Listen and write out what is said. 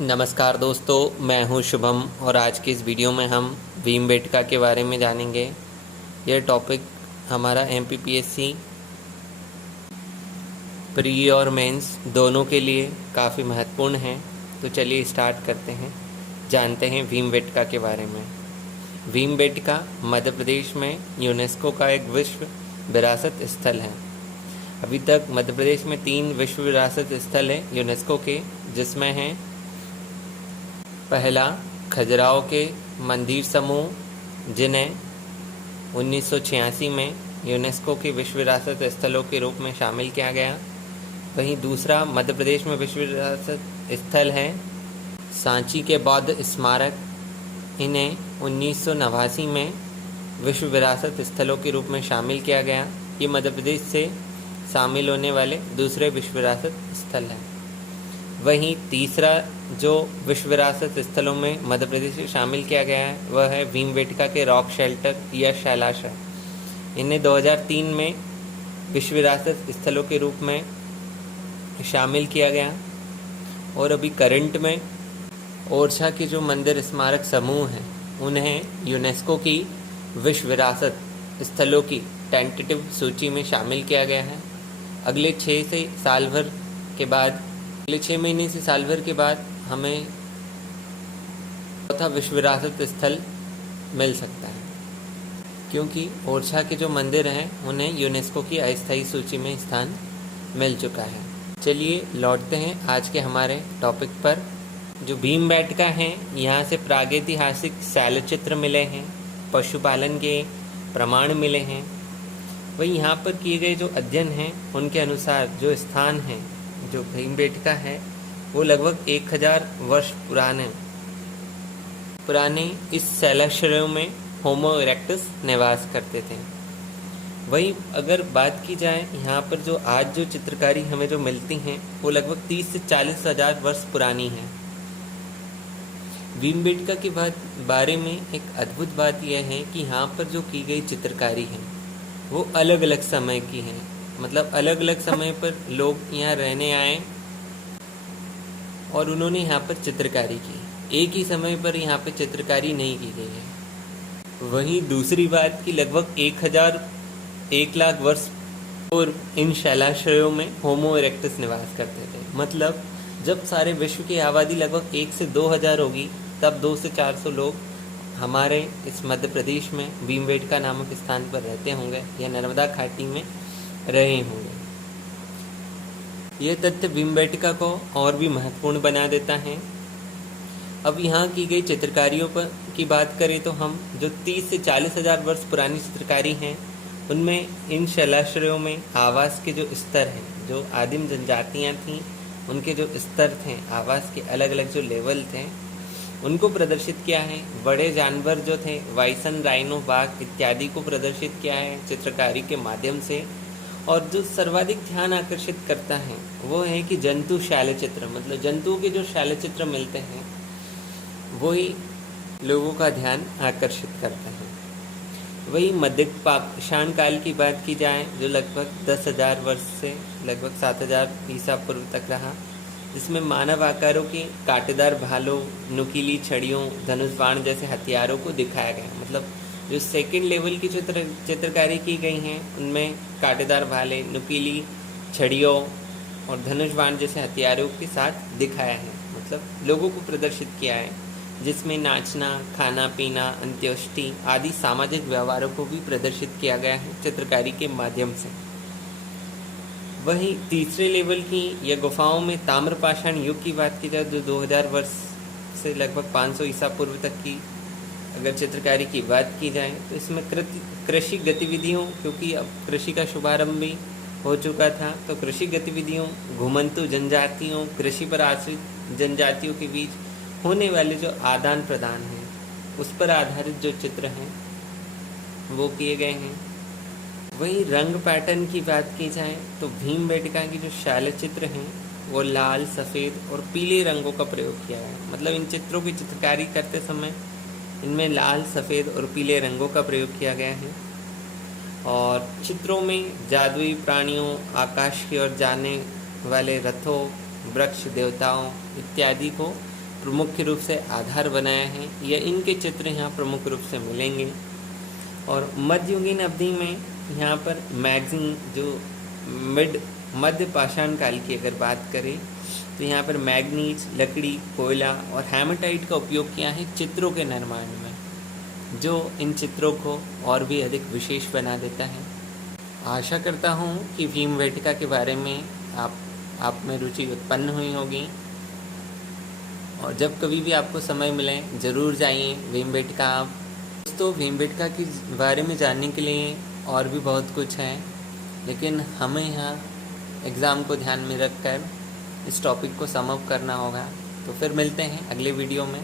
नमस्कार दोस्तों, मैं हूं शुभम और आज की इस वीडियो में हम भीमबेटका के बारे में जानेंगे। यह टॉपिक हमारा एमपीपीएससी प्री और मेंस दोनों के लिए काफ़ी महत्वपूर्ण है। तो चलिए स्टार्ट करते हैं, जानते हैं भीमबेटका के बारे में। भीमबेटका मध्य प्रदेश में यूनेस्को का एक विश्व विरासत स्थल है। अभी तक मध्य प्रदेश में 3 विश्व विरासत स्थल हैं यूनेस्को के, जिसमें हैं पहला खजुराहो के मंदिर समूह, जिन्हें 1986 में यूनेस्को के विश्व विरासत स्थलों के रूप में शामिल किया गया। वहीं दूसरा मध्य प्रदेश में विश्व विरासत स्थल है सांची के बौद्ध स्मारक। इन्हें 1989 में विश्व विरासत स्थलों के रूप में शामिल किया गया। ये मध्य प्रदेश से शामिल होने वाले दूसरे विश्व विरासत स्थल हैं। वहीं तीसरा जो विश्व विरासत स्थलों में मध्य प्रदेश से शामिल किया गया है वह है भीमबेटका के रॉक शेल्टर या शैलाश्रय। इन्हें 2003 में विश्व विरासत स्थलों के रूप में शामिल किया गया। और अभी करंट में ओरछा के जो मंदिर स्मारक समूह हैं उन्हें यूनेस्को की विश्व विरासत स्थलों की टेंटेटिव सूची में शामिल किया गया है। अगले 6 महीने से साल भर के बाद हमें चौथा विश्व विरासत स्थल मिल सकता है, क्योंकि ओरछा के जो मंदिर हैं उन्हें यूनेस्को की अस्थायी सूची में स्थान मिल चुका है। चलिए लौटते हैं आज के हमारे टॉपिक पर। जो भीमबेटका है, यहाँ से प्रागैतिहासिक शैलचित्र मिले हैं, पशुपालन के प्रमाण मिले हैं। वही यहाँ पर किए गए जो अध्ययन हैं उनके अनुसार जो स्थान है, जो भीमबेटका है, वो लगभग 1000 वर्ष पुराने इस शैलाश्रयों में होमो इरेक्टस निवास करते थे। वहीं अगर बात की जाए यहाँ पर जो आज जो चित्रकारी हमें जो मिलती हैं वो लगभग 30 से 40 हजार वर्ष पुरानी है। भीमबेटका के बारे में एक अद्भुत बात यह है कि यहाँ पर जो की गई चित्रकारी है वो अलग अलग समय की है। मतलब अलग अलग समय पर लोग यहाँ रहने आए और उन्होंने यहाँ पर चित्रकारी की। एक ही समय पर यहाँ पे चित्रकारी नहीं की गई है। वहीं दूसरी बात कि लगभग 1 लाख वर्ष पूर्व इन शैलाश्रयों में होमो इरेक्टस निवास करते थे। मतलब जब सारे विश्व की आबादी लगभग 1 से 2000 होगी, तब 2 से 400 लोग हमारे इस मध्य प्रदेश में भीमबेटका नामक स्थान पर रहते होंगे या नर्मदा घाटी में रहे होंगे। यह तथ्य भीमबेटका को और भी महत्वपूर्ण बना देता है। अब यहाँ की गई चित्रकारियों पर की बात करें तो हम जो 30 से 40 हजार वर्ष पुरानी चित्रकारी हैं उनमें इन शैलाश्रयों में आवास के जो स्तर हैं, जो आदिम जनजातियाँ थीं उनके जो स्तर थे, आवास के अलग अलग जो लेवल थे, उनको प्रदर्शित किया है। बड़े जानवर जो थे, वाइसन, राइनो, बाघ इत्यादि को प्रदर्शित किया है चित्रकारी के माध्यम से। और जो सर्वाधिक ध्यान आकर्षित करता है वो है कि जंतु शैलचित्र, मतलब जंतुओं के जो शैलचित्र मिलते हैं वही लोगों का ध्यान आकर्षित करते हैं। वही मध्य पाषाण काल की बात की जाए जो लगभग 10,000 वर्ष से लगभग 7,000 ईसा पूर्व तक रहा, जिसमें मानव आकारों के कांटेदार भालों, नुकीली छड़ियों, धनुष बाण जैसे हथियारों को दिखाया गया। मतलब जो सेकंड लेवल की चित्रकारी की गई हैं उनमें कांटेदार भाले, नुकीली छड़ियों और धनुष बाण जैसे हथियारों के साथ दिखाया है। मतलब लोगों को प्रदर्शित किया है, जिसमें नाचना, खाना पीना, अंत्येष्टि आदि सामाजिक व्यवहारों को भी प्रदर्शित किया गया है चित्रकारी के माध्यम से। वहीं तीसरे लेवल की या गुफाओं में ताम्रपाषाण युग की बात की जाए जो 2000 वर्ष से लगभग 500 ईसा पूर्व तक की अगर चित्रकारी की बात की जाए तो इसमें कृषि गतिविधियों, क्योंकि अब कृषि का शुभारंभ भी हो चुका था, तो कृषि गतिविधियों, घुमंतु जनजातियों, कृषि पर आश्रित जनजातियों के बीच होने वाले जो आदान प्रदान हैं उस पर आधारित जो चित्र हैं वो किए गए हैं। वहीं रंग पैटर्न की बात की जाए तो भीमबेटका की जो शैलचित्र हैं वो लाल, सफ़ेद और पीले रंगों का प्रयोग किया है। मतलब इन चित्रों की चित्रकारी करते समय इनमें लाल, सफ़ेद और पीले रंगों का प्रयोग किया गया है। और चित्रों में जादुई प्राणियों, आकाश की ओर जाने वाले रथों, वृक्ष देवताओं इत्यादि को प्रमुख रूप से आधार बनाया है, या इनके चित्र यहाँ प्रमुख रूप से मिलेंगे। और मध्ययुगीन अवधि में यहाँ पर मैगजीन जो मध्य पाषाण काल की अगर बात करें तो यहाँ पर मैग्नीज, लकड़ी, कोयला और हेमाटाइट का उपयोग किया है चित्रों के निर्माण में, जो इन चित्रों को और भी अधिक विशेष बना देता है। आशा करता हूँ कि भीमबेटका के बारे में आप में रुचि उत्पन्न हुई होगी, और जब कभी भी आपको समय मिले ज़रूर जाइए भीमबेटका। दोस्तों, भीमबेटका के बारे में जानने के लिए और भी बहुत कुछ है, लेकिन हमें यहाँ एग्ज़ाम को ध्यान में रखकर इस टॉपिक को सम अप करना होगा। तो फिर मिलते हैं अगले वीडियो में।